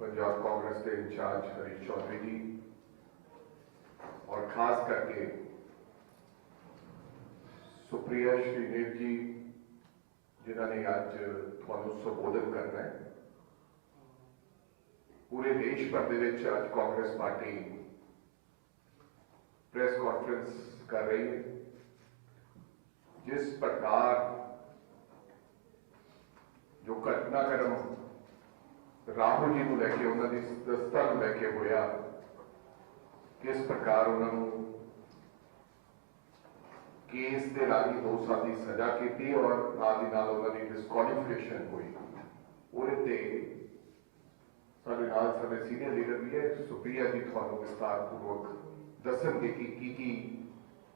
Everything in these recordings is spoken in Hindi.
पंजाब कांग्रेस के इंचार्ज हरीश चौधरी जी और खास करके सुप्रिया श्रीदेव जी जिन्होंने आज थानू संबोधन करना है। पूरे देश भर के आज कांग्रेस पार्टी प्रेस कॉन्फ्रेंस कर रही है। जिस प्रकार जो घटनाक्रम राहुल जी को लैके उन्होंने सदस्यता को लैके होया, किस प्रकार उन्होंने केस के राही 2 साल की सजा की और नाल ही नाल उन्होंने डिस्क्वालीफिकेशन हुई। उहदे साडे नाल साडे सीनियर लीडर भी है, सुप्रिया जी थानू विस्तारपूर्वक दसणगे कि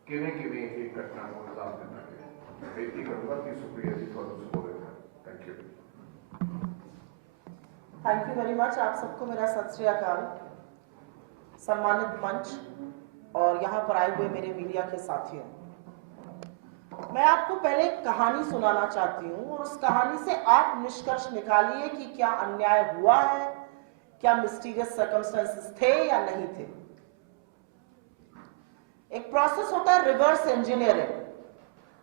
किवें किवें ये घटना को अंजाम दिता गया। बेनती करूंगा कि सुप्रिया जी थानू संबोधन करें। Thank you. Thank you very much. आप सबको मेरा सत श्री अकाल। सम्मानित मंच और यहाँ पर आए हुए मेरे मीडिया के साथियों, मैं आपको पहले एक कहानी सुनाना चाहती हूँ और उस कहानी से आप निष्कर्ष निकालिए कि क्या अन्याय हुआ है, क्या मिस्टीरियस सर्कमस्टेंसेस थे या नहीं थे। एक प्रोसेस होता है रिवर्स इंजीनियरिंग।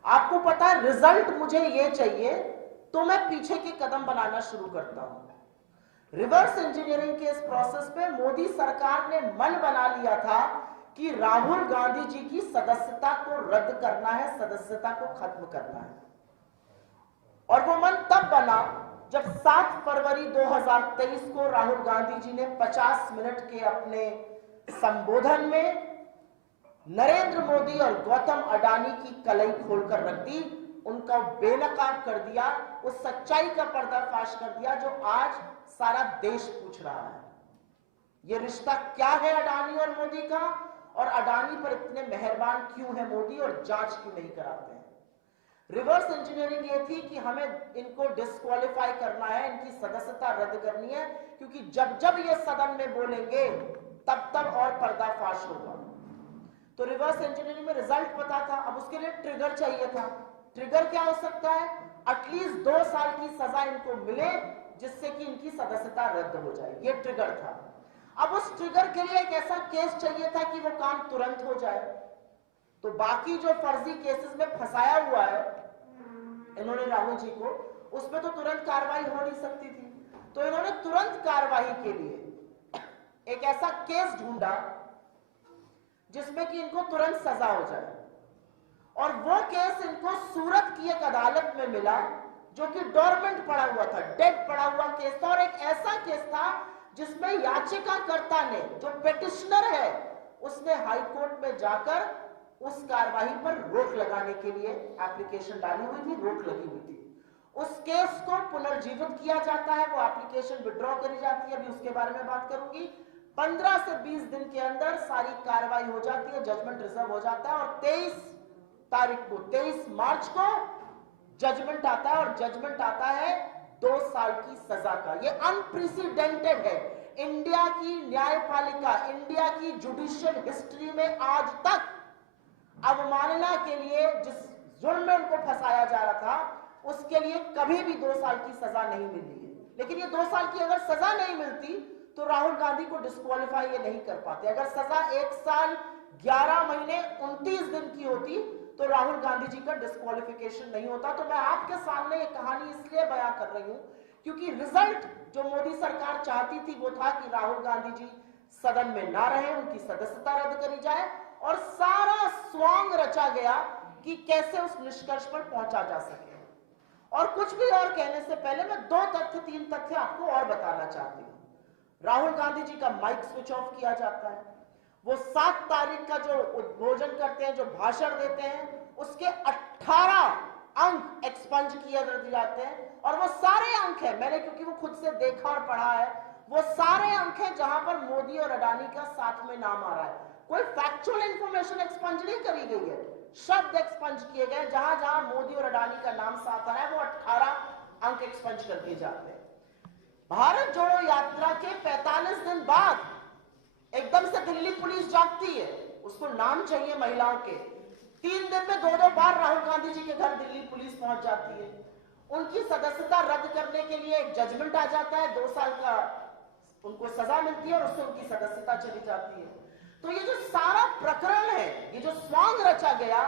आपको पता है रिजल्ट मुझे ये चाहिए तो मैं पीछे के कदम बनाना शुरू करता हूं। रिवर्स इंजीनियरिंग के इस प्रोसेस पे मोदी सरकार ने मन बना लिया था कि राहुल गांधी जी की सदस्यता को रद्द करना है, सदस्यता को खत्म करना है। और वो मन तब बना जब 7 फरवरी 2023 को राहुल गांधी जी ने 50 मिनट के अपने संबोधन में नरेंद्र मोदी और गौतम अडानी की कलई खोलकर रख दी, उनका बेनकाब कर दिया, उस सच्चाई का पर्दाफाश कर दिया जो आज सारा देश पूछ रहा है। ये रिश्ता क्या है अडानी और मोदी का, और अडानी पर इतने मेहरबान क्यों है मोदी और जांच क्यों नहीं कराते हैं। रिवर्स इंजीनियरिंग ये थी कि हमें इनको डिस्क्वालीफाई करना है, इनकी सदस्यता रद्द करनी है, क्योंकि जब जब ये सदन में बोलेंगे तब तब और पर्दाफाश होगा। तो रिवर्स इंजीनियरिंग में रिजल्ट पता था, अब उसके लिए ट्रिगर चाहिए था। ट्रिगर क्या हो सकता है? एटलीस्ट 2 साल की सजा इनको मिले जिससे कि इनकी सदस्यता रद्द हो जाए, ये ट्रिगर था। अब उस ट्रिगर के लिए एक ऐसा केस चाहिए था कि वो काम तुरंत हो जाए। तो बाकी जो फर्जी केसेस में फंसाया हुआ है इन्होंने राहुल जी को, उसमें तो तुरंत कार्रवाई हो नहीं सकती थी। तो इन्होंने तुरंत कार्रवाई के लिए एक ऐसा केस ढूंढा जिसमें कि इनको तुरंत सजा हो जाए। और वो केस इनको सूरत की एक अदालत में मिला जो कि डोरमेंट पड़ा हुआ था, डेड पड़ा हुआ केस था। और एक ऐसा केस था जिसमें याचिकाकर्ता ने, जो पेटिशनर है, उसने हाई कोर्ट में जाकर उस कार्रवाई पर रोक लगाने के लिए एप्लीकेशन डाली हुई थी, रोक लगी हुई थी। उस केस को पुनर्जीवित किया जाता है, वो एप्लीकेशन विड्रॉ करी जाती है, अभी उसके बारे में बात करूंगी। 15 से 20 दिन के अंदर सारी कार्रवाई हो जाती है, जजमेंट रिजर्व हो जाता है और 23 मार्च को जजमेंट आता है। और जजमेंट आता है 2 साल की सजा का। ये अनप्रेसिडेंटेड है। इंडिया की न्यायपालिका, इंडिया की जुडिशियल हिस्ट्री में आज तक अवमानना के लिए जिस जुर्म में उनको फंसाया जा रहा था, उसके लिए कभी भी 2 साल की सजा नहीं मिली है। लेकिन ये 2 साल की अगर सजा नहीं मिलती तो राहुल गांधी को डिस्क्वालीफाई ये नहीं कर पाते। अगर सजा 1 साल 11 महीने 29 दिन की होती तो राहुल गांधी जी का डिस्क्वालिफिकेशन नहीं होता। तो मैं आपके सामने ये कहानी इसलिए बयां कर रही हूं क्योंकि रिजल्ट जो मोदी सरकार चाहती थी वो था कि राहुल गांधी जी सदन में ना रहे, उनकी सदस्यता रद्द करी जाए, और सारा स्वांग रचा गया कि कैसे उस निष्कर्ष पर पहुंचा जा सके। और कुछ भी और कहने से पहले मैं 3 तथ्य आपको और बताना चाहती हूं। राहुल गांधी जी का माइक स्विच ऑफ किया जाता है। वो 7 तारीख का जो उद्बोधन करते हैं, जो भाषण देते हैं, उसके 18 अंक एक्सपंज किए जाते हैं। और वो सारे अंक हैं, मैंने क्योंकि वो खुद से देखा और पढ़ा है, वो सारे अंक हैं जहां पर मोदी और अडानी का साथ में नाम आ रहा है। कोई फैक्चुअल इंफॉर्मेशन एक्सपंज नहीं करी गई है, शब्द एक्सपंज किए गए। जहां जहां मोदी और अडानी का नाम साथ आ रहा है वो 18 अंक एक्सपंज कर दिए जाते हैं। भारत जोड़ो यात्रा के 45 दिन बाद एकदम से दिल्ली पुलिस जागती है, उसको नाम चाहिए महिलाओं के। 3 दिन में 2-2 बार राहुल गांधी जी के घर दिल्ली पुलिस पहुंच जाती है। उनकी सदस्यता रद्द करने के लिए एक जजमेंट आ जाता है, 2 साल का उनको उनको सजा मिलती है और उससे उनकी सदस्यता चली जाती है। तो ये जो सारा प्रकरण है, ये जो स्वांग रचा गया,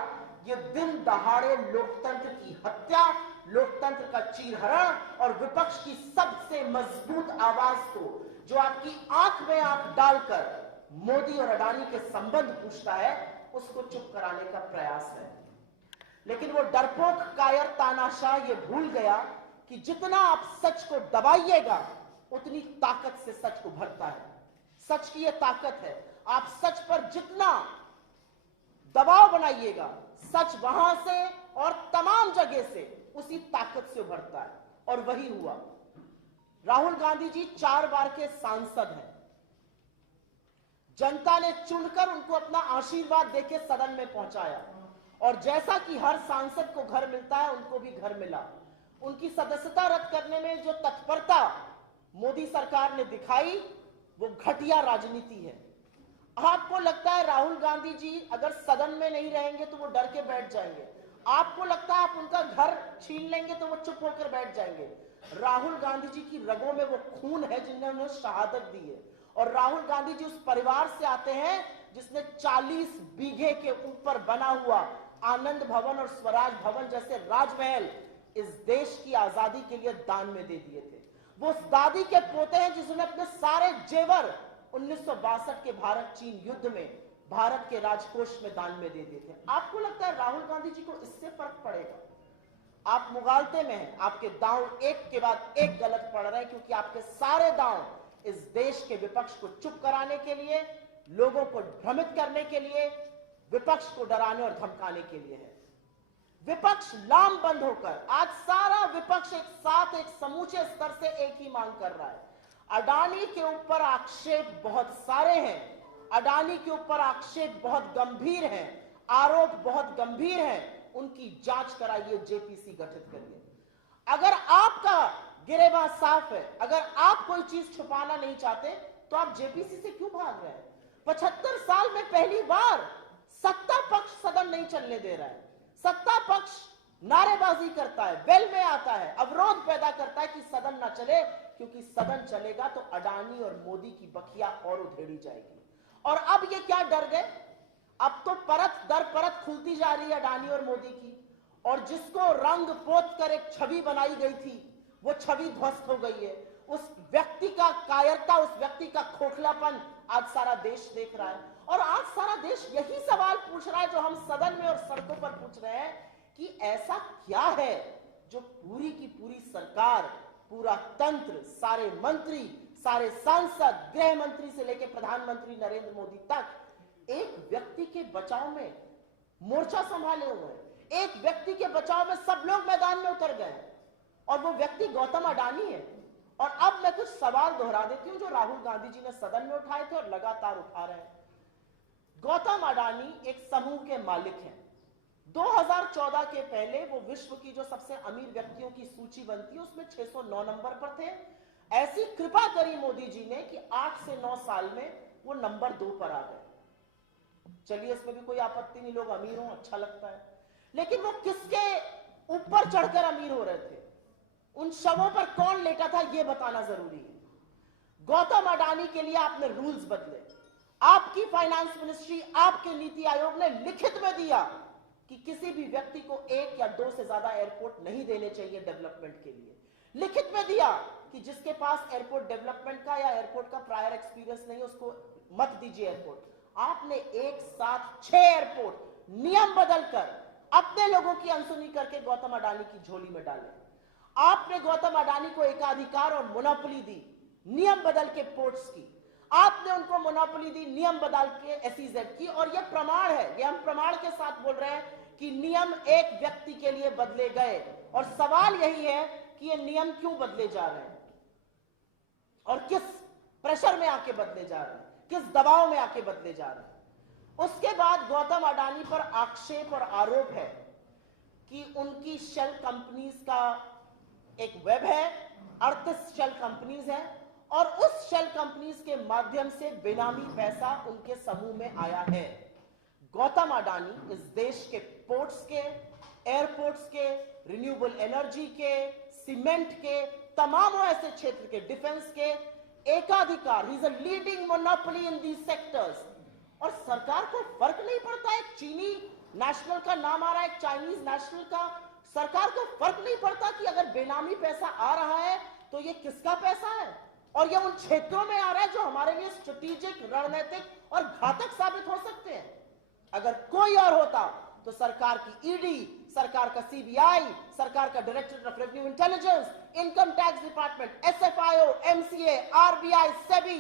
ये दिन दहाड़े लोकतंत्र की हत्या, लोकतंत्र का चीरहरण और विपक्ष की सबसे मजबूत आवाज को, जो आपकी आंख में आंख डालकर मोदी और अडानी के संबंध पूछता है, उसको चुप कराने का प्रयास है। लेकिन वो डरपोक कायर तानाशाह ये भूल गया कि जितना आप सच को दबाइएगा उतनी ताकत से सच उभरता है। सच की ये ताकत है, आप सच पर जितना दबाव बनाइएगा, सच वहां से और तमाम जगह से उसी ताकत से उभरता है। और वही हुआ। राहुल गांधी जी 4 बार के सांसद हैं। जनता ने चुनकर उनको अपना आशीर्वाद देके सदन में पहुंचाया, और जैसा कि हर सांसद को घर मिलता है, उनको भी घर मिला। उनकी सदस्यता रद्द करने में जो तत्परता मोदी सरकार ने दिखाई, वो घटिया राजनीति है। आपको लगता है राहुल गांधी जी अगर सदन में नहीं रहेंगे तो वो डर के बैठ जाएंगे, आपको लगता है आप उनका घर छीन लेंगे तो वो चुप होकर बैठ जाएंगे। राहुल गांधी जी की रगों में वो खून है जिन्होंने शहादत दी है, और राहुल गांधी जी उस परिवार से आते हैं जिसने 40 बीघे के ऊपर बना हुआ आनंद भवन और स्वराज भवन जैसे राजमहल इस देश की आजादी के लिए दान में दे दिए थे। वो उस दादी के पोते हैं जिसने अपने सारे जेवर 1962 के भारत चीन युद्ध में भारत के राजकोष में दान में दे दिए थे। आपको लगता है राहुल गांधी जी को इससे फर्क पड़ेगा? आप मुगालते में हैं, आपके दांव एक के बाद एक गलत पड़ रहे हैं, क्योंकि आपके सारे दांव इस देश के विपक्ष को चुप कराने के लिए, लोगों को भ्रमित करने के लिए, विपक्ष को डराने और धमकाने के लिए है। विपक्ष लामबंद होकर आज सारा विपक्ष एक साथ एक समूचे स्तर से एक ही मांग कर रहा है। अडानी के ऊपर आक्षेप बहुत सारे हैं, अडानी के ऊपर आक्षेप बहुत गंभीर हैं, आरोप बहुत गंभीर हैं, उनकी जांच कराइए, जेपीसी गठित करिए। अगर आपका गिरेबान साफ है, अगर आप कोई चीज छुपाना नहीं चाहते, तो आप जेपीसी से क्यों भाग रहे हैं? 75 साल में पहली बार सत्ता पक्ष सदन नहीं चलने दे रहा है। सत्ता पक्ष नारेबाजी करता है, वेल में आता है, अवरोध पैदा करता है कि सदन ना चले, क्योंकि सदन चलेगा तो अडानी और मोदी की बखिया और उधेड़ी जाएगी। और अब ये क्या डर गए? अब तो परत दर परत खुलती जा रही है अडानी और मोदी की, और जिसको रंग पोत कर एक छवि बनाई गई थी, वो छवि ध्वस्त हो गई है। उस व्यक्ति का कायरता, उस व्यक्ति का खोखलापन आज सारा देश देख रहा है। और आज सारा देश यही सवाल पूछ रहा है जो हम सदन में और सड़कों पर पूछ रहे हैं, कि ऐसा क्या है जो पूरी की पूरी सरकार, पूरा तंत्र, सारे मंत्री, सारे सांसद, गृह मंत्री से लेकर प्रधानमंत्री नरेंद्र मोदी तक एक व्यक्ति के बचाव में मोर्चा संभाले हुए हैं। एक व्यक्ति के बचाव में सब लोग मैदान में उतर गए, और वो व्यक्ति गौतम अडानी है। और अब मैं कुछ सवाल दोहरा देती हूं जो राहुल गांधी जी ने सदन में उठाए थे और लगातार उठा रहे हैं। गौतम अडानी एक समूह के मालिक हैं। 2014 के पहले वो विश्व की जो सबसे अमीर व्यक्तियों की सूची बनती है, उसमें 609 नंबर पर थे। ऐसी कृपा करी मोदी जी ने कि 8 से 9 साल में वो नंबर 2 पर आ गए। चलिए, इसमें भी कोई आपत्ति नहीं, लोग अमीर हों, अच्छा लगता है। लेकिन वो किसके ऊपर चढ़कर अमीर हो रहे थे, उन शवों पर कौन लेटा था, यह बताना जरूरी है। गौतम अडानी के लिए आपने रूल्स बदले। आपकी फाइनेंस मिनिस्ट्री, आपके नीति आयोग ने लिखित में दिया कि किसी भी व्यक्ति को 1 या 2 से ज्यादा एयरपोर्ट नहीं देने चाहिए डेवलपमेंट के लिए। लिखित में दिया कि जिसके पास एयरपोर्ट डेवलपमेंट का या एयरपोर्ट का प्रायर एक्सपीरियंस नहीं है, उसको मत दीजिए एयरपोर्ट। आपने एक साथ 6 एयरपोर्ट नियम बदलकर अपने लोगों की अनसुनी करके गौतम अडानी की झोली में डाले। आपने गौतम अडानी को एकाधिकार और मोनोपोली दी, नियम बदल के पोर्ट्स की। आपने उनको मोनोपोली दी, नियम बदल के एसईजेड की। और यह प्रमाण है, यह हम प्रमाण के साथ बोल रहे हैं कि नियम एक व्यक्ति के लिए बदले गए। और सवाल यही है कि ये नियम क्यों बदले जा रहे हैं और किस प्रेशर में आके बदले जा रहे हैं, किस दबाव में आके बदले जा रहे हैं। उसके बाद गौतम अडानी पर आक्षेप और आरोप है कि उनकी शेल कंपनीज का एक वेब है, 38 शेल कंपनीज हैं, और उस शेल कंपनीज के माध्यम से बेनामी पैसा उनके समूह में आया है। गौतम अडानी इस देश के पोर्ट्स के, एयरपोर्ट्स के, रिन्यूएबल एनर्जी के, सीमेंट के, तमाम ऐसे क्षेत्र के, डिफेंस के एकाधिकार, he is a leading monopoly in these sectors. और सरकार को फर्क नहीं पड़ता, एक चीनी नेशनल का नाम आ रहा है, एक चाइनीज नेशनल का, सरकार को फर्क नहीं पड़ता कि अगर बेनामी पैसा आ रहा है तो ये किसका पैसा है, और ये उन क्षेत्रों में आ रहा है जो हमारे लिए स्ट्रेटेजिक, रणनीतिक और घातक साबित हो सकते हैं। अगर कोई और होता तो सरकार की ईडी, सरकार का सीबीआई, सरकार का directorate of revenue intelligence, income tax department, SFIO, MCA, RBI, SEBI,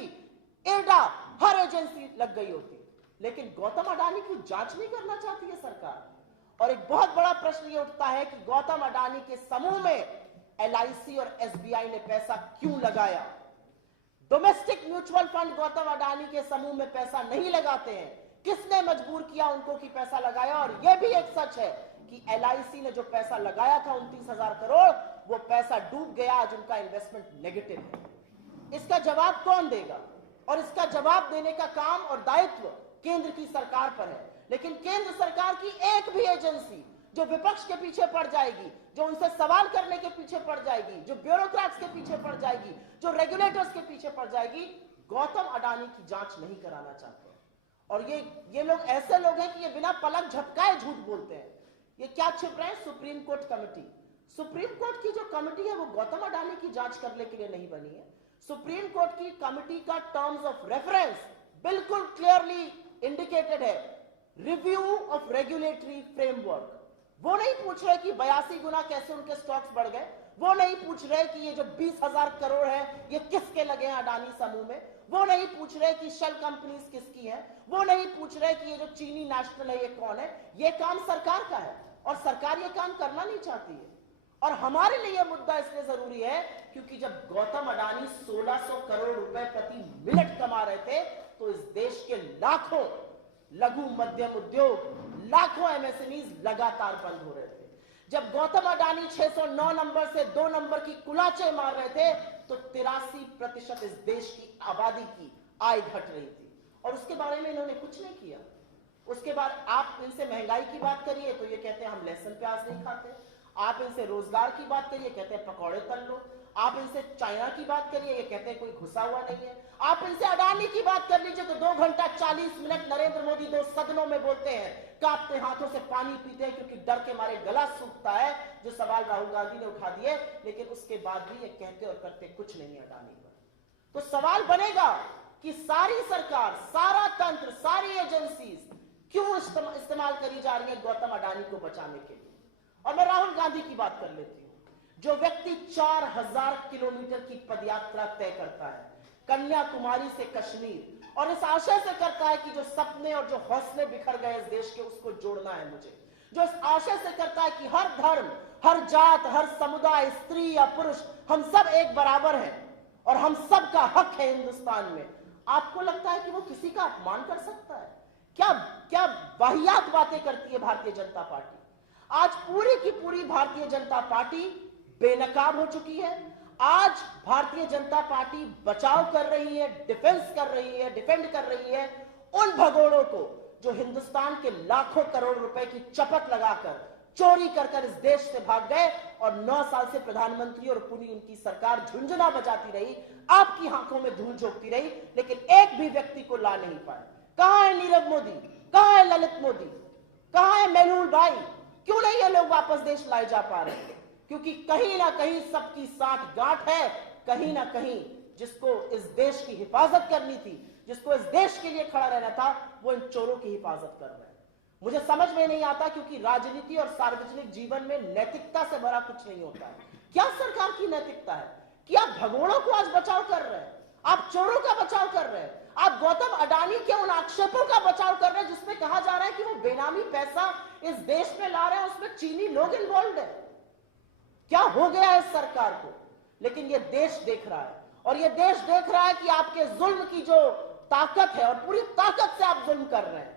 एडा, हर एजेंसी लग गई होती। लेकिन गौतम अडानी की जांच नहीं करना चाहती है सरकार। और एक बहुत बड़ा प्रश्न यह उठता है कि गौतम अडानी के समूह में एलआईसी और एसबीआई ने पैसा क्यों लगाया। Domestic mutual fund Gautam Adani के समूह में पैसा नहीं लगाते हैं, किसने मजबूर किया उनको कि पैसा लगाया। और यह भी एक सच है कि एलआईसी ने जो पैसा लगाया था 29,000 करोड़, वो पैसा डूब गया, आज उनका इन्वेस्टमेंट नेगेटिव है। इसका जवाब कौन देगा? और इसका जवाब देने का काम और दायित्व केंद्र की सरकार पर है। लेकिन केंद्र सरकार की एक भी एजेंसी जो विपक्ष के पीछे पड़ जाएगी, जो उनसे सवाल करने के पीछे पड़ जाएगी, जो ब्यूरोक्रेट्स के पीछे पड़ जाएगी, जो रेगुलेटर्स के पीछे पड़ जाएगी, गौतम अडानी की जांच नहीं कराना चाहते। और ये लोग ऐसे लोग हैं कि ये बिना पलक झपकाए झूठ बोलते हैं। ये क्या छिप रहे हैं? Supreme court committee. Supreme court की जो कमेटी है वो गौतम अडानी की जांच करने के लिए नहीं बनी है। सुप्रीम कोर्ट की कमेटी का टर्म्स ऑफ रेफरेंस बिल्कुल क्लियरली इंडिकेटेड है, रिव्यू ऑफ रेगुलेटरी फ्रेमवर्क। वो नहीं पूछ रहे कि 82 गुना कैसे उनके स्टॉक्स बढ़ गए, वो नहीं पूछ रहे कि ये जो 20,000 करोड़ है ये किसके लगे हैं अडानी समूह में, वो नहीं पूछ रहे कि शेल कंपनीज किसकी हैं, वो नहीं पूछ रहे कि ये जो चीनी नेशनल है ये कौन है। ये काम सरकार का है और सरकार ये काम करना नहीं चाहती है। और हमारे लिए यह मुद्दा इसलिए जरूरी है क्योंकि जब गौतम अडानी 1600 करोड़ रुपए प्रति मिनट कमा रहे थे तो इस देश के लाखों लघु मध्यम उद्योग, लाखों एमएसएमईज लगातार बंद हो रहे थे। जब गौतम अडानी 609 नंबर से 2 नंबर की कुलाचे मार रहे थे तो 83% इस देश की आबादी की आय घट रही थी और उसके बारे में इन्होंने कुछ नहीं किया। उसके बाद आप इनसे महंगाई की बात करिए तो ये कहते हैं हम लहसुन प्याज नहीं खाते। आप इनसे रोजगार की बात करिए, कहते हैं पकौड़े तल लो। आप इनसे चाइना की बात करिए, ये कहते हैं कोई घुसा हुआ नहीं है। आप इनसे अडानी की बात कर लीजिए तो 2 घंटा 40 मिनट नरेंद्र मोदी 2 सदनों में बोलते हैं, कांपते हाथों से पानी पीते हैं क्योंकि डर के मारे गला सूखता है। जो सवाल राहुल गांधी ने उठा दिए, लेकिन उसके बाद भी ये कहते और करते कुछ नहीं अडानी पर। तो सवाल बनेगा कि सारी सरकार, सारा तंत्र, सारी एजेंसीज क्यों इस्तेमाल करी जा रही है गौतम अडानी को बचाने के लिए। और मैं राहुल गांधी की बात कर लेती हूं। जो व्यक्ति 4000 किलोमीटर की पदयात्रा तय करता है कन्याकुमारी से कश्मीर, और इस आशय से करता है कि जो सपने और जो हौसले बिखर गए इस देश के उसको जोड़ना है मुझे, जो इस आशय से करता है कि हर धर्म, हर जात, हर समुदाय, स्त्री या पुरुष, हम सब एक बराबर हैं और हम सब का हक है हिंदुस्तान में, आपको लगता है कि वो किसी का अपमान कर सकता है? क्या वाहियात बातें करती है भारतीय जनता पार्टी। आज पूरी की पूरी भारतीय जनता पार्टी बेनकाब हो चुकी है। आज भारतीय जनता पार्टी बचाव कर रही है, डिफेंस कर रही है, डिफेंड कर रही है उन भगोड़ों को जो हिंदुस्तान के लाखों करोड़ रुपए की चपत लगाकर चोरी कर इस देश से भाग गए और 9 साल से प्रधानमंत्री और पूरी उनकी सरकार झुंझुना बजाती रही, आपकी आंखों में धूल झोंकती रही, लेकिन एक भी व्यक्ति को ला नहीं पाए। कहां है नीरव मोदी, कहां है ललित मोदी, कहां है मेहुल भाई? क्यों नहीं ये लोग वापस देश लाए जा पा रहे हैं? क्योंकि कहीं ना कहीं सबकी साठ गांठ है, कहीं ना कहीं जिसको इस देश की हिफाजत करनी थी, जिसको इस देश के लिए खड़ा रहना था, वो इन चोरों की हिफाजत कर रहे हैं। मुझे समझ में नहीं आता क्योंकि राजनीति और सार्वजनिक जीवन में नैतिकता से भरा कुछ नहीं होता है। क्या सरकार की नैतिकता है कि आप भगोड़ों को आज बचाव कर रहे हैं, आप चोरों का बचाव कर रहे हैं, आप गौतम अडानी के उन आक्षेपों का बचाव कर रहे हैं जिसमें कहा जा रहा है कि वो बेनामी पैसा इस देश में ला रहे हैं, उसमें चीनी लोग इन्वॉल्व है। क्या हो गया है सरकार को? लेकिन ये देश देख रहा है और ये देश देख रहा है कि आपके जुल्म की जो ताकत है और पूरी ताकत से आप जुल्म कर रहे हैं।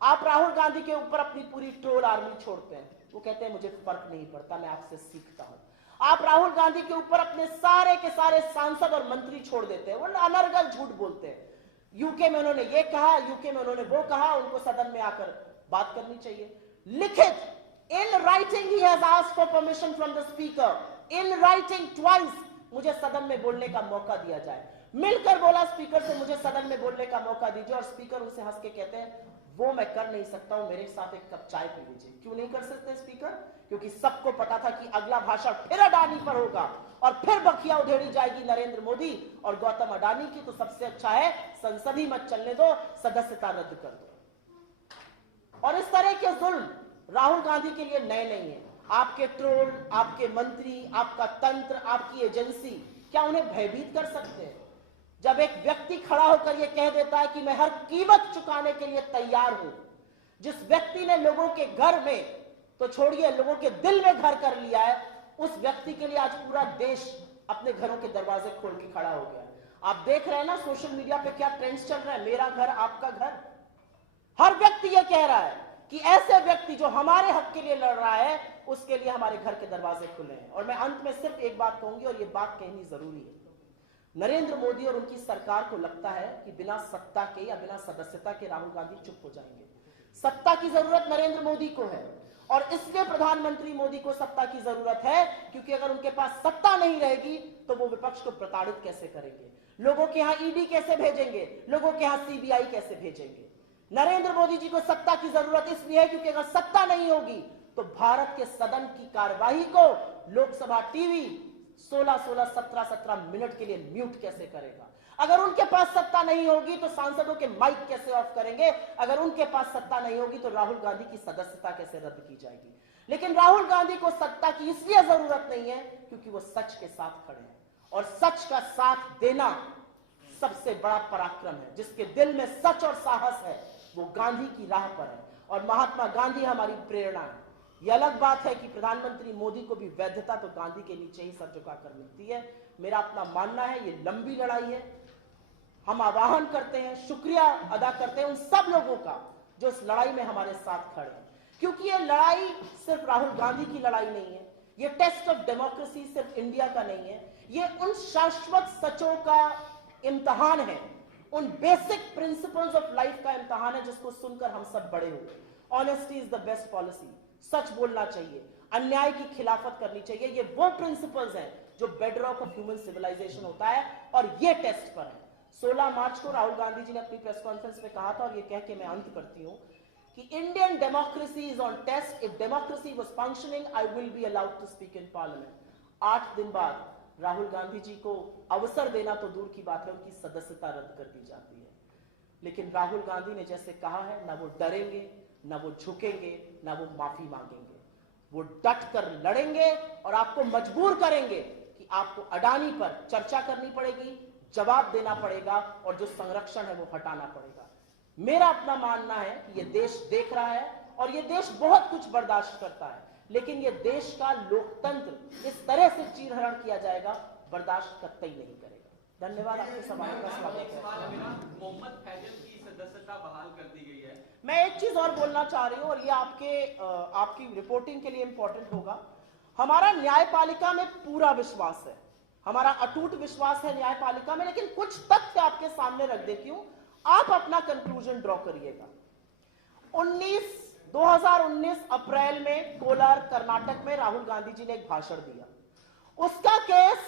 आप राहुल गांधी के ऊपर अपनी पूरी ट्रोल आर्मी छोड़ते हैं, वो कहते हैं मुझे फर्क नहीं पड़ता, मैं आपसे सीखता हूं। आप राहुल गांधी के ऊपर अपने सारे के सारे सांसद और मंत्री छोड़ देते हैं, वो अनर्गल झूठ बोलते हैं। यूके में उन्होंने ये कहा, यूके में उन्होंने वो कहा, उनको सदन में आकर बात करनी चाहिए। लिखित in writing he has asked for permission from the speaker, in writing twice, मुझे सदन में बोलने का मौका दिया जाए। मिलकर बोला स्पीकर से मुझे सदन में बोलने का मौका दीजिए, और स्पीकर उनसे हंस के कहते हैं वो मैं कर नहीं सकता हूं, मेरे साथ एक कप चाय पी लीजिए। क्यों नहीं कर सकते स्पीकर? क्योंकि सबको पता था कि अगला भाषण फिर अडानी पर होगा और फिर बखिया उधेड़ी जाएगी नरेंद्र मोदी और गौतम अडानी की। तो सबसे अच्छा है संसद ही मत चलने दो, सदस्यता रद्द कर दो। और इस तरह के जुल्म राहुल गांधी के लिए नए नहीं है। आपके ट्रोल, आपके मंत्री, आपका तंत्र, आपकी एजेंसी क्या उन्हें भयभीत कर सकते हैं? जब एक व्यक्ति खड़ा होकर यह कह देता है कि मैं हर कीमत चुकाने के लिए तैयार हूं, जिस व्यक्ति ने लोगों के घर में, तो छोड़िए लोगों के दिल में घर कर लिया है, उस व्यक्ति के लिए आज पूरा देश अपने घरों के दरवाजे खोल के खड़ा हो गया। आप देख रहे हैं ना सोशल मीडिया पे क्या ट्रेंड्स चल रहा है, मेरा घर आपका घर। हर व्यक्ति यह कह रहा है कि ऐसे व्यक्ति जो हमारे हक के लिए लड़ रहा है उसके लिए हमारे घर के दरवाजे खुले हैं। और मैं अंत में सिर्फ एक बात कहूंगी, और यह बात कहनी जरूरी है। नरेंद्र मोदी और उनकी सरकार को लगता है कि बिना सत्ता के या बिना सदस्यता के राहुल गांधी चुप हो जाएंगे। सत्ता की जरूरत नरेंद्र मोदी को है, और इसलिए प्रधानमंत्री मोदी को सत्ता की जरूरत है, क्योंकि अगर उनके पास सत्ता नहीं रहेगी तो वो विपक्ष को प्रताड़ित कैसे करेंगे, लोगों के यहां ईडी कैसे भेजेंगे, लोगों के यहां सीबीआई कैसे भेजेंगे। नरेंद्र मोदी जी को सत्ता की जरूरत इसलिए है क्योंकि अगर सत्ता नहीं होगी तो भारत के सदन की कार्यवाही को लोकसभा टीवी 16-16, 17-17 मिनट के लिए म्यूट कैसे करेगा। अगर उनके पास सत्ता नहीं होगी तो सांसदों के माइक कैसे ऑफ करेंगे। अगर उनके पास सत्ता नहीं होगी तो राहुल गांधी की सदस्यता कैसे रद्द की जाएगी। लेकिन राहुल गांधी को सत्ता की इसलिए जरूरत नहीं है क्योंकि वो सच के साथ खड़े हैं, और सच का साथ देना सबसे बड़ा पराक्रम है। जिसके दिल में सच और साहस है वो गांधी की राह पर है, और महात्मा गांधी हमारी प्रेरणा है। यह अलग बात है कि प्रधानमंत्री मोदी को भी वैधता तो गांधी के नीचे ही सर झुकाकर मिलती है। मेरा अपना मानना है ये लंबी लड़ाई है। हम आह्वान करते हैं, शुक्रिया अदा करते हैं उन सब लोगों का जो इस लड़ाई में हमारे साथ खड़े हैं, क्योंकि ये लड़ाई सिर्फ राहुल गांधी की लड़ाई नहीं है, ये टेस्ट ऑफ डेमोक्रेसी सिर्फ इंडिया का नहीं है, ये उन शाश्वत सचों का इम्तहान है, उन बेसिक प्रिंसिपल्स ऑफ लाइफ का इम्तहान है जिसको सुनकर हम सब बड़े हुए। Honesty is the best policy, सच बोलना चाहिए, अन्याय की खिलाफत करनी चाहिए। ये वो प्रिंसिपल्स हैं जो बेडरॉक ऑफ ह्यूमन सिविलाइजेशन होता है, और ये टेस्ट पर है। 16 मार्च को राहुल गांधी जी ने अपनी प्रेस कॉन्फ्रेंस में कहा था, और ये कह के मैं अंत करती हूं, कि Indian democracy is on test, if democracy was functioning I will be allowed to speak in parliament. 8 दिन बाद राहुल गांधी जी को अवसर देना तो दूर की बात है, उनकी सदस्यता रद्द कर दी जाती है। लेकिन राहुल गांधी ने जैसे कहा है, ना वो डरेंगे, ना वो झुकेंगे, ना वो माफी मांगेंगे। वो डट कर लड़ेंगे और आपको मजबूर करेंगे कि आपको अडानी पर चर्चा करनी पड़ेगी, जवाब देना पड़ेगा, और जो संरक्षण है वो हटाना पड़ेगा। मेरा अपना मानना है कि ये देश देख रहा है, और ये देश बहुत कुछ बर्दाश्त करता है, लेकिन ये देश का लोकतंत्र इस तरह से चीरहरण किया जाएगा, बर्दाश्त कतई नहीं करेगा। धन्यवाद। आपके सवाल का स्वागत है। मोहम्मद फैजल की सदस्यता बहाल कर दी गई है। मैं एक चीज और बोलना चाह रही हूं, और ये आपकी रिपोर्टिंग के लिए इंपॉर्टेंट होगा। हमारा न्यायपालिका में पूरा विश्वास है, हमारा अटूट विश्वास है न्यायपालिका में, लेकिन कुछ तथ्य आपके सामने रख देती हूं, आप अपना कंक्लूजन ड्रॉ करिएगा। 2019 अप्रैल में कोलार कर्नाटक में राहुल गांधी जी ने एक भाषण दिया। उसका केस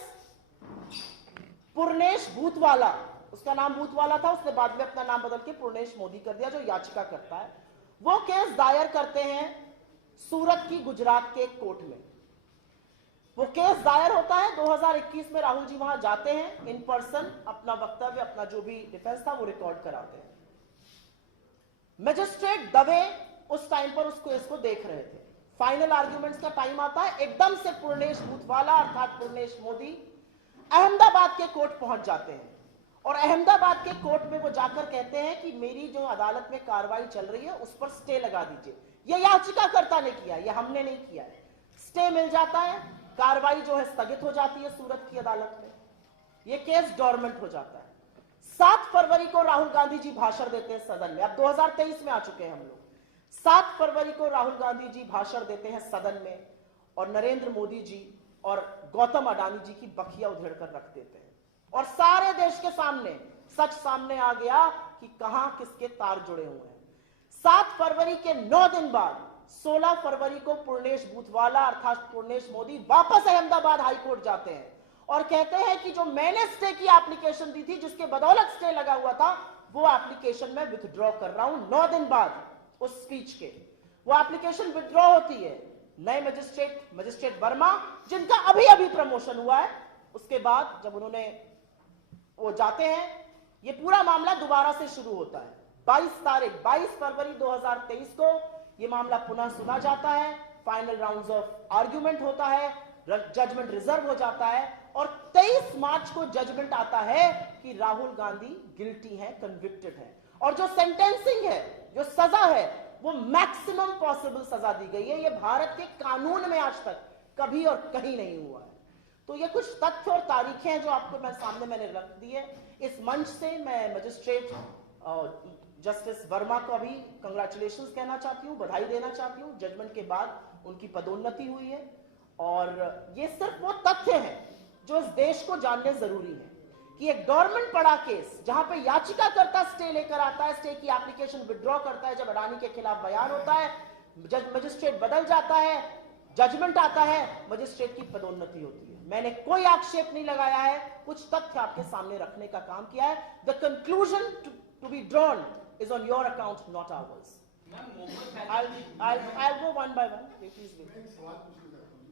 पूर्णेश भूतवाला, उसका नाम भूतवाला था, उसने बाद में अपना नाम बदल के पूर्णेश मोदी कर दिया, जो याचिका करता है, वो केस दायर करते हैं सूरत की गुजरात के एक कोर्ट में। वो केस दायर होता है 2021 में। राहुल जी वहां जाते हैं इन पर्सन, अपना वक्तव्य, अपना जो भी डिफेंस था वो रिकॉर्ड कराते हैं। मजिस्ट्रेट दवे उस टाइम पर उस केस को देख रहे थे। फाइनल आर्ग्यूमेंट्स का टाइम आता है, एकदम से पूर्णेश भूतवाला अर्थात पूर्णेश मोदी अहमदाबाद के कोर्ट पहुंच जाते हैं, और अहमदाबाद के कोर्ट में वो जाकर कहते हैं कि मेरी जो अदालत में कार्रवाई चल रही है उस पर स्टे लगा दीजिए। ये याचिकाकर्ता ने किया, ये हमने नहीं किया है। स्टे मिल जाता है, कार्रवाई जो है स्थगित हो जाती है सूरत की अदालत में, ये केस डॉर्मेंट हो जाता है। 7 फरवरी को राहुल गांधी जी भाषण देते हैं सदन में। अब 2023 में आ चुके हैं हम लोग। 7 फरवरी को राहुल गांधी जी भाषण देते हैं सदन में, और नरेंद्र मोदी जी और गौतम अडानी जी की बखिया उधेड़ कर रख देते हैं, और सारे देश के सामने सच सामने आ गया कि कहां किसके तार जुड़े हुए हैं। 7 फरवरी के 9 दिन बाद 16 फरवरी को पूर्णेश भूतवाला अर्थात पूर्णेश मोदी वापस अहमदाबाद हाईकोर्ट जाते हैं, और कहते हैं कि जो मैंने स्टे की एप्लीकेशन दी थी, जिसके बदौलत स्टे लगा हुआ था, वो एप्लीकेशन मैं विथड्रॉ कर रहा हूं 9 दिन बाद उस स्पीच के। वो एप्लीकेशन विथड्रॉ होती है। नए मजिस्ट्रेट वर्मा, जिनका अभी अभी प्रमोशन हुआ है, उसके बाद जब उन्होंने वो जाते हैं, ये पूरा मामला दोबारा से शुरू होता है। 22 फरवरी 2023 को ये मामला पुनः सुना जाता है, फाइनल राउंड्स ऑफ आर्ग्यूमेंट होता है, जजमेंट रिजर्व हो जाता है और 23 मार्च को जजमेंट आता है कि राहुल गांधी गिल्टी है, कन्विक्टेड है। और जो सेंटेंसिंग है, जो सजा है, वो मैक्सिमम पॉसिबल सजा दी गई है। ये भारत के कानून में आज तक कभी और कहीं नहीं हुआ है। तो ये कुछ तथ्य और तारीखें हैं जो आपको मैंने रख दी है। इस मंच से मैं मजिस्ट्रेट जस्टिस वर्मा को अभी कंग्रेचुलेशंस कहना चाहती हूँ, बधाई देना चाहती हूँ। जजमेंट के बाद उनकी पदोन्नति हुई है और ये सिर्फ वो तथ्य हैं जो इस देश को जानने जरूरी है कि एक गवर्नमेंट पड़ा केस, जहां पे याचिकाकर्ता स्टे लेकर आता है, स्टे की एप्लीकेशन विड्रॉ करता है, जब अडानी के खिलाफ बयान होता है, मजिस्ट्रेट बदल जाता है, जजमेंट आता है, मजिस्ट्रेट की पदोन्नति होती है। मैंने कोई आक्षेप नहीं लगाया है, कुछ तथ्य आपके सामने रखने का काम किया है। The conclusion to be drawn is on your account, not ours. I'll go one by one. Please wait. मैं एक सवाल पूछना चाहता हूँ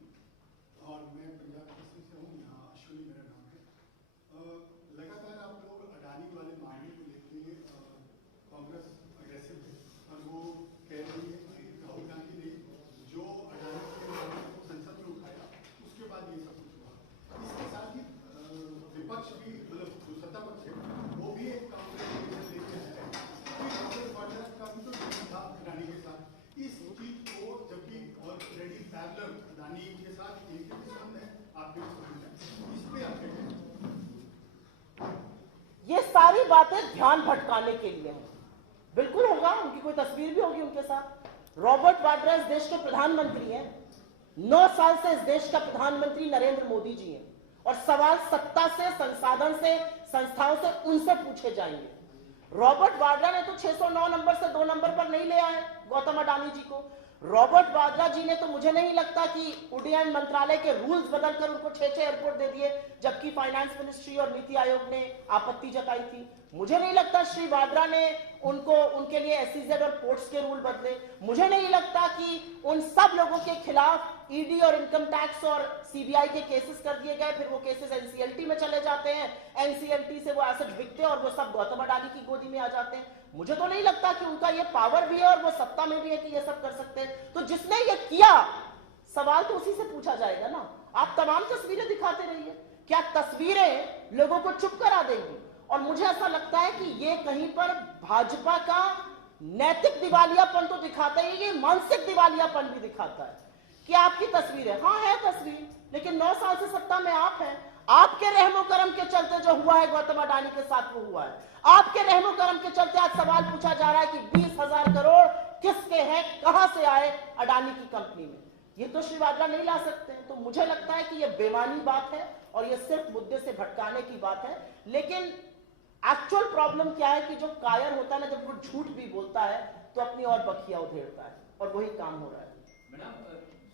और मैं पंजाब केसरी से हूँ, यहाँ अश्विनी मेरा नाम है। लगातार आप लोग अडानी वाले मामले को लेके कांग्रेस अग्रेसिव है और वो कह रही है कि राहुल गांधी ने जो अडानी के मामले को संसद में उठाया उसके बाद ये सब कुछ हुआ। इसके साथ ही विपक्ष भी, मतलब जो सत्ता पक्ष है, वो भी एक कांग्रेस लेके आया है का भी तो था अडानी के साथ इस चीज को, जबकि ऑलरेडी पैरेलल अडानी के साथ इनके भी संबंध है, आपके भी संबंध है, इस पे आप क्या कहें? ये सारी बातें ध्यान भटकाने के लिए हैं। बिल्कुल होगा, उनकी कोई तस्वीर भी होगी उनके साथ। रॉबर्ट वाड्रा इस देश के प्रधानमंत्री हैं, 9 साल से इस देश का प्रधानमंत्री नरेंद्र मोदी जी हैं और सवाल सत्ता से, संसाधन से, संस्थाओं से उनसे पूछे जाएंगे। रॉबर्ट वाड्रा ने तो 609 नंबर से 2 नंबर पर नहीं ले आए गौतम अडानी जी को। रॉबर्ट वाड्रा जी ने तो मुझे नहीं लगता कि उड्डयन मंत्रालय के रूल्स बदलकर उनको 6 एयरपोर्ट दे दिए, जबकि फाइनेंस मिनिस्ट्री और नीति आयोग ने आपत्ति जताई थी। मुझे नहीं लगता श्री वाड्रा ने उनके लिए एसईजेड और पोर्ट्स के रूल बदले। मुझे नहीं लगता कि उन सब लोगों के खिलाफ ईडी और इनकम टैक्स और सीबीआई के केसेस कर दिए गए, फिर वो केसेस एनसीएलटी में चले जाते हैं, एनसीएलटी से वो एसेट बिकते हैं और वो सब गौतम अडानी की गोदी में आ जाते हैं। मुझे तो नहीं लगता कि उनका ये पावर भी है और वो सत्ता में भी है कि ये सब कर सकते हैं। तो जिसने ये किया, सवाल तो उसी से पूछा जाएगा ना। आप तमाम तस्वीरें दिखाते रहिए, क्या तस्वीरें लोगों को चुप करा देंगी? और मुझे ऐसा लगता है कि ये कहीं पर भाजपा का नैतिक दिवालियापन तो दिखाता है, ये मानसिक दिवालियापन भी दिखाता है कि आपकी तस्वीरें, हाँ है तस्वीर, लेकिन 9 साल से सत्ता में आप हैं। आपके रहमो करम के चलते जो हुआ है गौतम अडानी के साथ वो हुआ है। आपके रहमो करम के चलते आज सवाल पूछा जा रहा है कि 20,000 करोड़ किसके हैं, कहां से आए अडानी की कंपनी में। ये तो श्री वाड्रा नहीं ला सकते। तो मुझे लगता है कि ये बेमानी बात है और ये सिर्फ मुद्दे से भटकाने की बात है। लेकिन एक्चुअल प्रॉब्लम क्या है कि जो कायर होता है ना, जब वो झूठ भी बोलता है तो अपनी और बखिया उधेड़ता है, और वही काम हो रहा है। मैडम,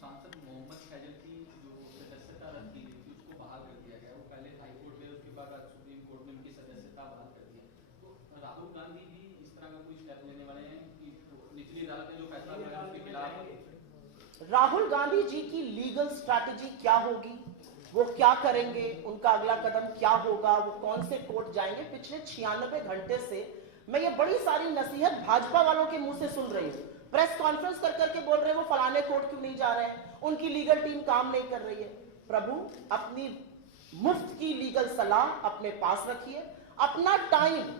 सांसद मोहम्मद फैजल की जो सदस्यता रद्द की गई थी उसको बहाल कर दिया गया। वो पहले हाई कोर्ट में, उसके बाद आज सुप्रीम कोर्ट में उनकी सदस्यता बहाल कर दी है। तो राहुल गांधी भी इस तरह का कोई स्टेप लेने वाले हैं कि निचली अदालत ने जो फैसला किया उसके खिलाफ? राहुल गांधी जी की लीगल स्ट्रैटेजी क्या होगी, वो क्या करेंगे, उनका अगला कदम क्या होगा, वो कौन से कोर्ट जाएंगे, पिछले 96 घंटे से मैं ये बड़ी सारी नसीहत भाजपा वालों के मुंह से सुन रही हूँ। प्रेस कॉन्फ्रेंस कर करके बोल रहे हैं वो फलाने कोर्ट क्यों नहीं जा रहे हैं, उनकी लीगल टीम काम नहीं कर रही है। प्रभु, अपनी मुफ्त की लीगल सलाह अपने पास रखिए, अपना टाइम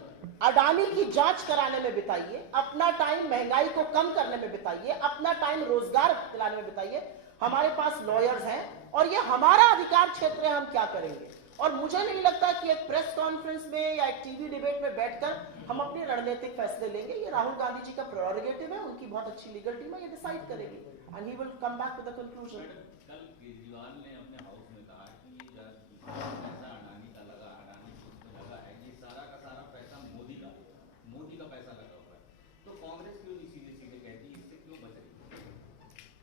अडानी की जांच कराने में बिताइए, अपना टाइम महंगाई को कम करने में बिताइए, अपना टाइम रोजगार दिलाने में बिताइए। हमारे पास लॉयर्स हैं और ये हमारा अधिकार क्षेत्र है, हम क्या करेंगे। और मुझे नहीं लगता कि एक प्रेस कॉन्फ्रेंस में या एक टीवी डिबेट में बैठकर हम अपने रणनीतिक फैसले लेंगे। ये राहुल गांधी जी का प्रेरोगेटिव है, उनकी बहुत अच्छी लीगल टीम है, ये डिसाइड करेगी and he will come back to the conclusion. कल केजरीवाल ने अपने हाउस में कहा कि पैसा अडानी का लगा, अडानी को लगा है, ये सारा का सारा पैसा मोदी का पैसा लगा हुआ है। तो कांग्रेस क्यों नहीं सीधे सीधे कहती, इससे क्यों बच रही?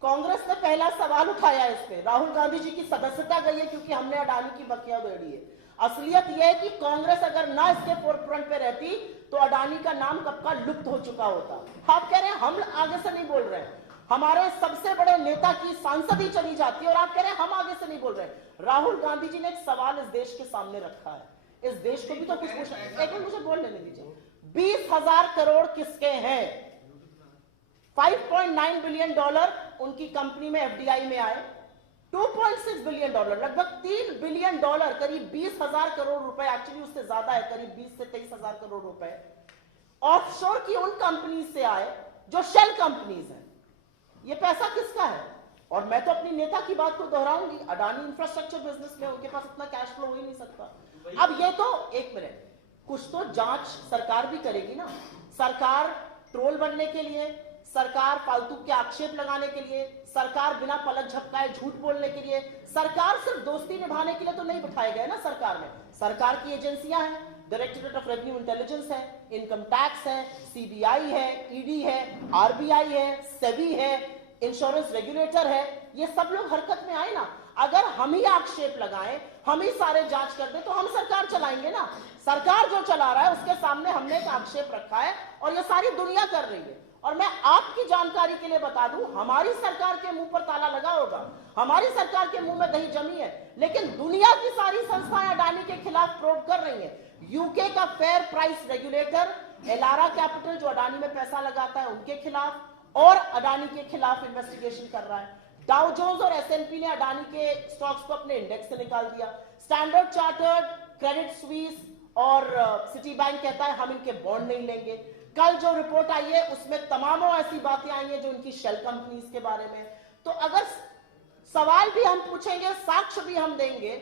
कांग्रेस ने पहला सवाल उठाया इस पे, राहुल गांधी जी की सदस्यता गई है क्योंकि हमने अडानी की बकिया उधेड़ी है। असलियत यह है कि कांग्रेस अगर ना इसके फोरफ्रंट पे रहती तो अडानी का नाम कब का लुप्त हो चुका होता। आप कह रहे हैं हम आगे से नहीं बोल रहे हैं, हमारे सबसे बड़े नेता की सांसद ही चली जाती है और आप कह रहे हैं हम आगे से नहीं बोल रहे हैं। राहुल गांधी जी ने एक सवाल इस देश के सामने रखा है, इस देश को भी तो कुछ पूछना। एक मिनट मुझे बोल लेने दीजिए। 20,000 करोड़ किसके हैं? 5.9 बिलियन डॉलर उनकी कंपनी में एफडीआई में आए, 2.6 बिलियन डॉलर, लगभग 3 बिलियन डॉलर, करीब 20,000 करोड़ रुपए, एक्चुअली उससे ज्यादा है, करीब 20 से 23,000 करोड़ रुपए ऑफशोर की उन कंपनी से आए जो शेल कंपनीज हैं। ये पैसा किसका है? और मैं तो अपनी नेता की बात को दोहराऊंगी, अडानी इंफ्रास्ट्रक्चर बिजनेस में उनके पास इतना कैश फ्लो हो ही नहीं सकता। अब ये तो एक मिनट, कुछ तो जांच सरकार भी करेगी ना। सरकार ट्रोल बनने के लिए, सरकार फालतू के आक्षेप लगाने के लिए, सरकार बिना पलक झपकाए झूठ बोलने के लिए, सरकार सिर्फ दोस्ती निभाने के लिए तो नहीं बिठाए गए ना। सरकार में सरकार की एजेंसियां हैं, डायरेक्टरेट ऑफ रेवेन्यू इंटेलिजेंस है, इनकम टैक्स है, सीबीआई है, ईडी है, आरबीआई है, सेबी है, इंश्योरेंस रेगुलेटर है, ये सब लोग हरकत में आए ना। अगर हम ही आक्षेप लगाएं, हम ही सारे जांच कर दें तो हम सरकार चलाएंगे ना। सरकार जो चला रहा है उसके सामने हमने एक आक्षेप रखा है और ये सारी दुनिया कर रही है। और मैं आपकी जानकारी के लिए बता दूं, हमारी सरकार के मुंह पर ताला लगा होगा, हमारी सरकार के मुंह में दही जमी है, लेकिन दुनिया की सारी संस्थाएं अडानी के खिलाफ प्रोब कर रही हैं। यूके का fair price regulator, Elara capital जो अडानी में पैसा लगाता है उनके खिलाफ और अडानी के खिलाफ इन्वेस्टिगेशन कर रहा है। डाउ जोन्स और एसएनपी ने अडानी के स्टॉक्स को अपने इंडेक्स से निकाल दिया। स्टैंडर्ड चार्टर्ड, क्रेडिट स्विस और सिटी बैंक कहता है हम इनके बॉन्ड नहीं लेंगे। कल जो रिपोर्ट आई है उसमें तमामों ऐसी बातें आई हैं जो इनकी शेल कंपनीज के बारे में। तो अगर सवाल भी हम पूछेंगे, साक्ष्य भी हम देंगे,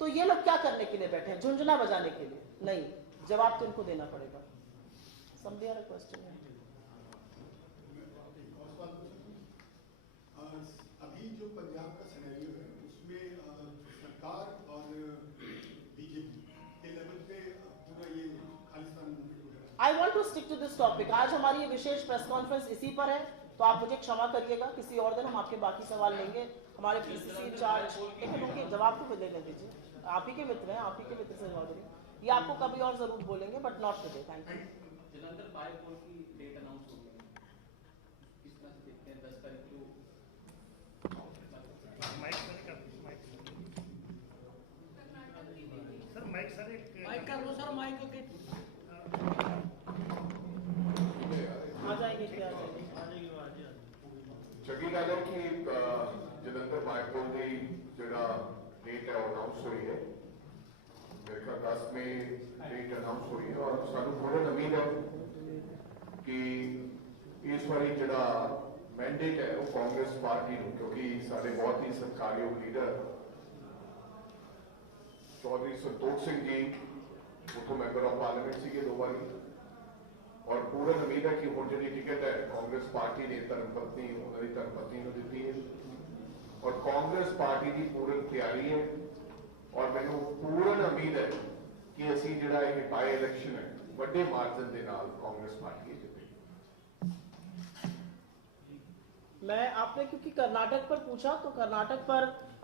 तो ये लोग क्या करने के लिए बैठे हैं? झुंझुना बजाने के लिए? नहीं, जवाब तो इनको देना पड़ेगा। समझे यार क्वेश्चन है। अभी जो पंजाब का सिनेरियो है उसमें सरकार और बीजेपी के लेवल पे पूरा ये खालिस्तान मूवमेंट वगैरह। I want to stick to this topic. आज हमारी ये विशेष प्रेस कॉन्फ्रेंस इसी पर है, तो आप मुझे क्षमा करिएगा, किसी और दिन हम आपके बाकी सवाल लेंगे। हमारे पीसीसी इंचार्ज, लेकिन जवाब को देने दीजिए, आप ही के मित्र हैं, आप ही के मित्र से जवाब देंगे। ये आपको कभी और जरूर बोलेंगे, but not today. Thank you. Jalandhar bypoll की डेट अनाउंस हो गई, किस तरह से देखते हैं? 10 तारीख को माइक कर लो सर, माइक के आ जाएंगे क्या? आ जाएंगे। चंगी गल है कि जलंधर बायपोल की जरा डेट है अनाउंस हुई है, मेरे ख्याल 10 में डेट अनाउंस हुई है और सानू पूरी उम्मीद है कि इस बारी जरा मैंडेट है वो कांग्रेस पार्टी को, क्योंकि सारे बहुत ही सत्कारयोग लीडर चौधरी संतोख सिंह जी उतो मैंबर ऑफ पार्लियामेंट से 2 बारी, और पूर्ण उम्मीद है कि हुण जी टिकट है कांग्रेस पार्टी ने धर्मपत्नी उन्होंने धर्मपत्नी को दी है और कांग्रेस पार्टी की पूर्ण तैयारी है और मैनू पूर्ण उम्मीद है कि असी जिहड़ा यह बाय इलेक्शन है बड़े मार्जिन के नाल कांग्रेस पार्टी जितेगी। मैं आपने क्योंकि कर्नाटक पर पूछा तो कर्नाटक पर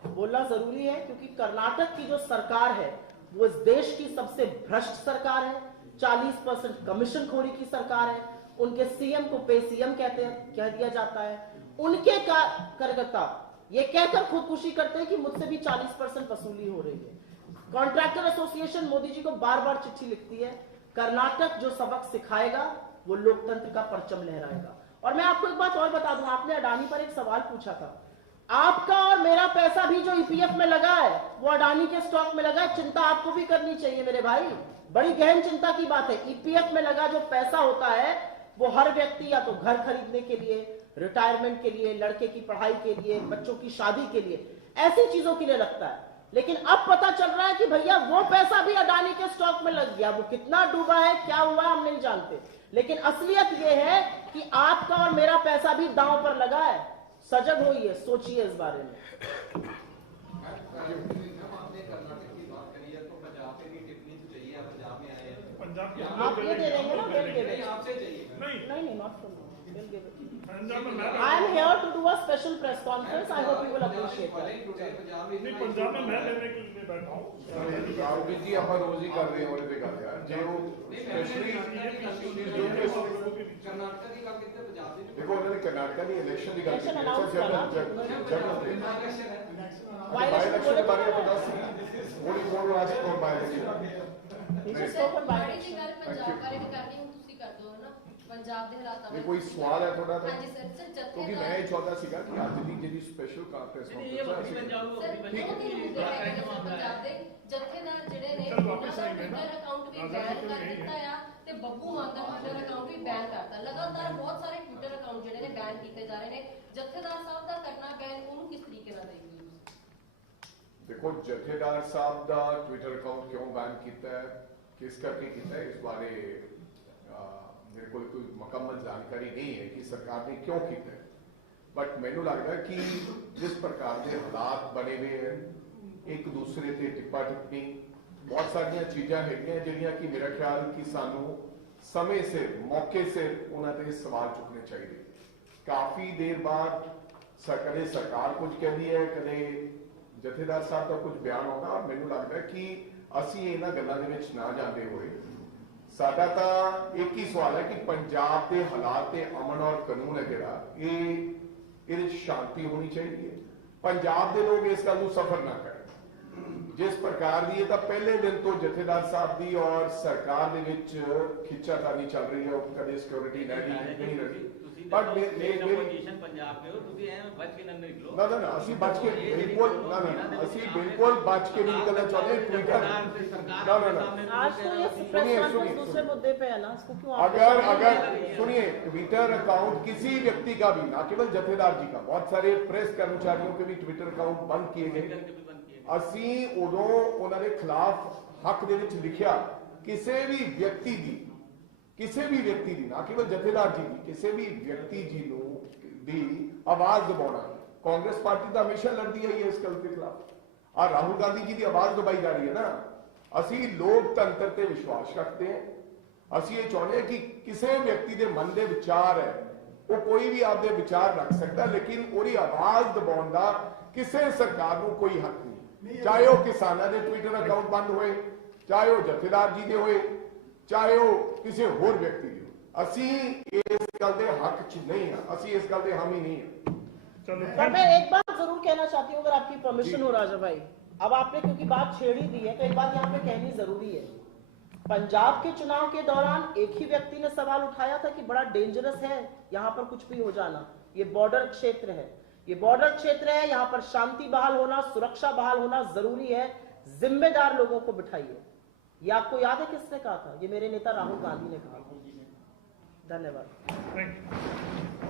बोलना जरूरी है, क्योंकि कर्नाटक की जो सरकार है वो इस देश की सबसे भ्रष्ट सरकार है, 40% कमीशन खोरी की सरकार है। उनके सीएम को पे सीएम कह दिया जाता है। उनके कार्यकर्ता ये कहकर खुदकुशी करते हैं कि मुझसे भी 40% वसूली हो रही है। कॉन्ट्रैक्टर एसोसिएशन मोदी जी को बार बार चिट्ठी लिखती है। कर्नाटक जो सबक सिखाएगा वो लोकतंत्र का परचम लहराएगा। और मैं आपको एक बात और बता दूं, आपने अडानी पर एक सवाल पूछा था। आपका और मेरा पैसा भी जो ईपीएफ में लगा है वो अडानी के स्टॉक में लगा है। चिंता आपको भी करनी चाहिए मेरे भाई, बड़ी गहन चिंता की बात है। ईपीएफ में लगा जो पैसा होता है वो हर व्यक्ति या तो घर खरीदने के लिए, रिटायरमेंट के लिए, लड़के की पढ़ाई के लिए, बच्चों की शादी के लिए, ऐसी चीजों के लिए लगता है। लेकिन अब पता चल रहा है कि भैया वो पैसा भी अडानी के स्टॉक में लग गया। वो कितना डूबा है, क्या हुआ हम नहीं जानते, लेकिन असलियत ये है कि आपका और मेरा पैसा भी दांव पर लगा है। सजग होइए, सोचिए इस बारे में। आपने कर्नाटक की बात करी है तो पंजाब पे भी टिप्पणी चाहिए, पंजाब में आए हैं। आप ये दे देंगे ना, आपसे चाहिए। नहीं, not from will give it. Punjab में मैं I am here to do a special press conference. I hope you will appreciate that. नहीं पंजाब में मैं लेने के लिए बैठा हूँ राहुल जी ਆਪਾਂ ਰੋਜ਼ ਹੀ ਕਰ ਰਹੇ ਹਾਂ ਉਹਦੇ ਤੇ ਗੱਲ ਯਾਰ ਜੇ ਉਹ ਸਪੈਸ਼ਲੀ कर्नाटक की गल कीती पंजाब दी ਦੇਖੋ ਉਹਨਾਂ ਨੇ ਕਰਨਾਟਕਾ ਦੀ ਇਲੈਕਸ਼ਨ ਦੀ ਗੱਲ Election ਕੀਤੀ announce ਬਾਈ ਇਲੈਕਸ਼ਨ ਬਾਰੇ ਆਪਾਂ ਦੱਸ ਥੋੜੀ ਬਹੁਤ ਰਾਜ ਕੋਲ ਬਾਈ election He just spoken by ਮਾੜੀ ਜੀ ਗੱਲ ਪੰਜਾਬ ਬਾਰੇ ਵੀ ਕਰਨੀ ਹੁਣ ਤੁਸੀਂ ਕਰ ਦੋ ਨਾ ਪੰਜਾਬ ਦੇ ਹਾਲਾਤਾਂ ਇਹ ਕੋਈ ਸਵਾਲ ਹੈ ਤੁਹਾਡਾ ਤਾਂ ਹਾਂਜੀ ਸਰ ਕਿਉਂਕਿ ਮੈਂ ਇਹ ਚਾਹੁੰਦਾ ਸੀਗਾ ਕਿ ਅੱਜ ਦੀ ਜਿਹੜੀ ਸਪੈਸ਼ਲ ਕਾਨਫਰੰਸ ਪੰਜਾਬ ਦੇ ਜਥੇਦਾਰ ਜਿਹੜੇ ਨੇ ਉਹਨਾਂ ਦਾ ਟਵਿੱਟਰ ਅਕਾਊਂਟ ਵੀ ਬੈਨ ਕਰ ਦਿੱਤਾ ਆ ਤੇ ਬੱਬੂ ਮਾਨ ਦਾ ਟਵਿੱਟਰ ਅਕਾਊਂਟ ਵੀ ਬੈਨ ਕਰਤਾ ਲਗਾਤਾਰ ਬਹੁਤ ਸਾਰੇ ਟਵਿੱਟਰ ਅਕਾਊਂਟ ਜਿਹੜੇ ਨੇ ਬੈਨ ਕੀਤੇ ਜਾ ਰਹੇ ਨੇ ਜਥੇਦਾਰ ਸਾਹਿਬ ਦਾ ਕਰਨਾ ਬੈਨ ਉਹਨੂੰ ਕਿਸ ਤਰੀਕੇ ਨਾਲ ਦੇਖਦੇ ਹੋ ਦੇਖੋ ਜਥੇਦਾਰ ਸਾਹਿਬ ਦਾ ਟਵਿੱਟਰ ਅਕਾਊਂਟ ਕਿਉਂ ਬੈਨ ਕੀਤਾ ਹੈ ਕਿਸ ਕਰਕੇ ਕੀਤਾ ਹੈ ਇਸ ਬਾਰੇ ਮੇਰੇ ਕੋਲ ਕੋਈ ਮੁਕੰਮਲ ਜਾਣਕਾਰੀ ਨਹੀਂ ਹੈ ਕਿ ਸਰਕਾਰ ਨੇ ਕਿਉਂ ਕੀਤਾ ਹੈ ਬਟ ਮੈਨੂੰ ਲੱਗਦਾ ਕਿ ਜਿਸ ਪ੍ਰਕਾਰ ਦੇ ਹਾਲਾਤ ਬਣੇ ਹੋਏ ਹਨ ਇੱਕ ਦੂਸਰੇ ਤੇ ਟਿੱਪਾ ਟਿੱਪਣੀ ਬਹੁਤ ਸਾਰੀਆਂ ਚੀਜ਼ਾਂ ਹੈਗੀਆਂ ਜਿਹੜੀਆਂ ਕਿ ਮੇਰਾ ਖਿਆਲ ਕਿ ਸਾਨੂੰ ਸਮੇਂ ਸਿਰ ਮੌਕੇ ਸਿਰ ਉਹਨਾਂ ਤੇ ਸਵਾਲ ਚੁੱਕਣੇ ਚਾਹੀਦੇ ਕਾਫੀ ਦੇਰ ਬਾਅਦ ਕਦੇ ਸਰਕਾਰ ਕੁਝ ਕਹਿੰਦੀ ਹੈ ਕਦੇ ਜਥੇਦਾਰ ਸਾਹਿਬ ਦਾ ਕੁਝ ਬਿਆਨ ਆਉਂਦਾ ਮੈਨੂੰ ਲੱਗਦਾ ਕਿ ਅਸੀਂ ਇਹਨਾਂ ਗੱਲਾਂ ਦੇ ਵਿੱਚ ਨਾ ਜਾਂਦੇ ਹੋਏ ਸਾਡਾ ਤਾਂ ਇੱਕ ਹੀ ਸਵਾਲ ਹੈ ਕਿ ਪੰਜਾਬ ਦੇ ਹਾਲਾਤ ਤੇ ਅਮਨ ਔਰ ਕਾਨੂੰਨ ਹੈ ਜਿਹੜਾ ਇਹਦੇ ਸ਼ਾਂਤੀ ਹੋਣੀ ਚਾਹੀਦੀ ਹੈ ਪੰਜਾਬ ਦੇ ਲੋਕ ਇਸ ਗੱਲ ਨੂੰ ਸਫਰ ਨਾ ਕਰਨ ਜਿਸ ਪ੍ਰਕਾਰ ਦੀ ਇਹ ਤਾਂ ਪਹਿਲੇ ਦਿਨ ਤੋਂ ਜਥੇਦਾਰ ਸਾਹਿਬ ਦੀ ਔਰ ਸਰਕਾਰ ਦੇ ਵਿੱਚ ਖਿੱਚਾਤਾਨੀ ਚੱਲ ਰਹੀ ਹੈ ਉਹ ਕਦੇ ਸਿਕਿਉਰਿਟੀ ਨਹੀਂ ਰਹੀ ਪਰ ਪੋਜੀਸ਼ਨ ਪੰਜਾਬ ਦੇ ਹੋ ਤੁਸੀਂ ਐ ਬਚ ਕੇ ਨਾ ਨਿਕਲੋ ਨਾ ਅਸੀਂ ਬਚ ਕੇ ਬਿਲਕੁਲ ਨਾ ਅਸੀਂ ਬਿਲਕੁਲ ਬਚ ਕੇ ਨਹੀਂ ਨਿਕਲਣਾ ਚਾਹੁੰਦੇ ट्विटर आज तो ये प्रेस कॉन्फ्रेंस दूसरे मुद्दे पे है ना इसको क्यों अगर सुनिए ट्विटर अकाउंट किसी व्यक्ति का भी ना केवल जथेदार जी का बहुत सारे प्रेस कर्मचारियों के भी ट्विटर अकाउंट बंद किए गए ਅਸੀਂ ਉਦੋਂ ਉਹਨਾਂ ਦੇ ਖਿਲਾਫ ਹੱਕ ਦੇ ਵਿੱਚ ਲਿਖਿਆ ਕਿਸੇ ਵੀ ਵਿਅਕਤੀ ਦੀ ਨਾ ਕੇਵਲ ਜਥੇਦਾਰ ਜੀ ਦੀ ਕਿਸੇ ਵੀ ਵਿਅਕਤੀ ਜੀ ਨੂੰ ਦੀ ਆਵਾਜ਼ ਦਬਾਉਣਾ ਕਾਂਗਰਸ ਪਾਰਟੀ ਤਾਂ ਹਮੇਸ਼ਾ ਲੜਦੀ ਆਈ ਹੈ ਇਸ ਗੱਲ ਦੇ ਖਿਲਾਫ ਆ ਰਾਹੁਲ ਗਾਂਧੀ ਜੀ ਦੀ ਆਵਾਜ਼ ਦਬਾਈ ਜਾ ਰਹੀ ਹੈ ਨਾ ਅਸੀਂ ਲੋਕਤੰਤਰ ਤੇ ਵਿਸ਼ਵਾਸ ਰੱਖਦੇ ਹਾਂ ਅਸੀਂ ਇਹ ਚਾਹੁੰਦੇ ਹਾਂ ਕਿ ਕਿਸੇ ਵਿਅਕਤੀ ਦੇ ਮਨ ਦੇ ਵਿਚਾਰ ਹੈ ਉਹ ਕੋਈ ਵੀ ਆਪਦੇ ਵਿਚਾਰ ਰੱਖ ਸਕਦਾ ਲੇਕਿਨ ਉਹਦੀ ਆਵਾਜ਼ ਦਬਾਉਣ ਦਾ ਕਿਸੇ ਸਰਕਾਰ ਨੂੰ ਕੋਈ ਹੱਕ ਨਹੀਂ ਚਾਹੇ ਉਹ ਕਿਸਾਨਾਂ ਦੇ ਟਵਿੱਟਰ ਅਕਾਊਂਟ ਬੰਦ ਹੋਏ ਚਾਹੇ ਉਹ ਜਥੇਦਾਰ ਜੀ ਦੇ ਹੋਏ ਚਾਹੇ ਉਹ ਕਿਸੇ ਹੋਰ ਵਿਅਕਤੀ ਦੇ ਹੋ ਅਸੀਂ ਇਸ ਗੱਲ ਦੇ ਹੱਕ 'ਚ ਨਹੀਂ ਹਾਂ ਅਸੀਂ ਇਸ ਗੱਲ ਦੇ हामी नहीं है पर मैं एक बात जरूर कहना चाहती हूँ अगर आपकी परमिशन हो राजा भाई अब आपने क्योंकि बात छेड़ी दी है तो एक बात यहाँ पे कहनी जरूरी है पंजाब के चुनाव के दौरान एक ही व्यक्ति ने सवाल उठाया था कि बड़ा डेंजरस है यहाँ पर कुछ भी हो जाना ये बॉर्डर क्षेत्र है यहाँ पर शांति बहाल होना सुरक्षा बहाल होना जरूरी है जिम्मेदार लोगों को बिठाइए ये आपको याद है किसने कहा था ये मेरे नेता राहुल गांधी ने कहा धन्यवाद थैंक यू